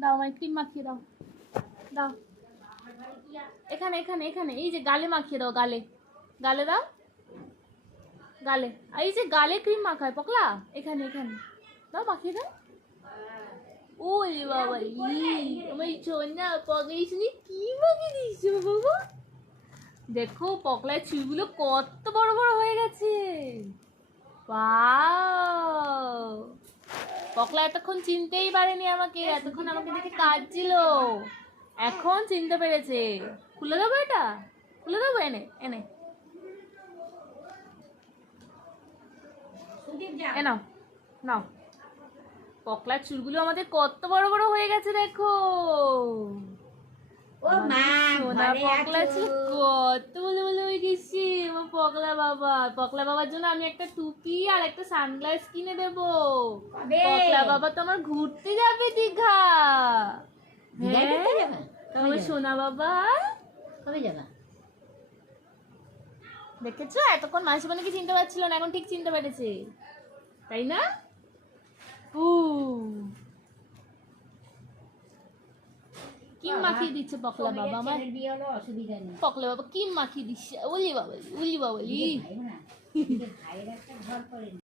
দাও আমায় ক্রিম মাখিয়ে দাও, দাও এখানে এখানে এখানে, এই যে গালে মাখিয়ে দাও, গালে গালে দাও, গালে, এই যে গালে ক্রিম মাখায় পকলা, এখানে এখানে দাও, মাখিয়ে দাও। ওরে বাবা, আমার সোনা পকলাই শুনি কি মাখিয়ে দিয়েছো বাবা। দেখো পকলার চুলগুলো কত বড় বড় হয়ে গেছে। ওয়াও, পকলা এতক্ষণ চিনতেই পারেনি আমাকে, এতক্ষণ আমাকে দেখে কাঁদছিল, এখন চিনতে পেরেছে। খুলে দেবো এটা, খুলে দেবো, এনে এনে নাও নাও। পকলার চুলগুলো আমাদের কত বড় বড় হয়ে গেছে দেখো। ও মা, সোনা পকলা ছিল কত বলে বলে হয়ে গেছি আমার পকলা বাবা। পকলা বাবার জন্য আমি একটা টুপি আর একটা সানগ্লাস কিনে দেবো। পকলা বাবা তো আমার ঘুরতে যাবে দীঘা। হ্যাঁ, আমার সোনা বাবা কবে যাবা? দেখেছো এতক্ষণ মাসি বোনকে চিনতে পারছিল না, এখন ঠিক চিনতে পেরেছে, তাই না? কি মাখিয়ে দিচ্ছে পকলা বাবা আমার, বিয়ে হলো অসুবিধা নেই। পকলা বাবা কি মাখিয়ে দিচ্ছে, উলি বাবা, উলি বাবা। ভাইয়ের একটা ঘর করে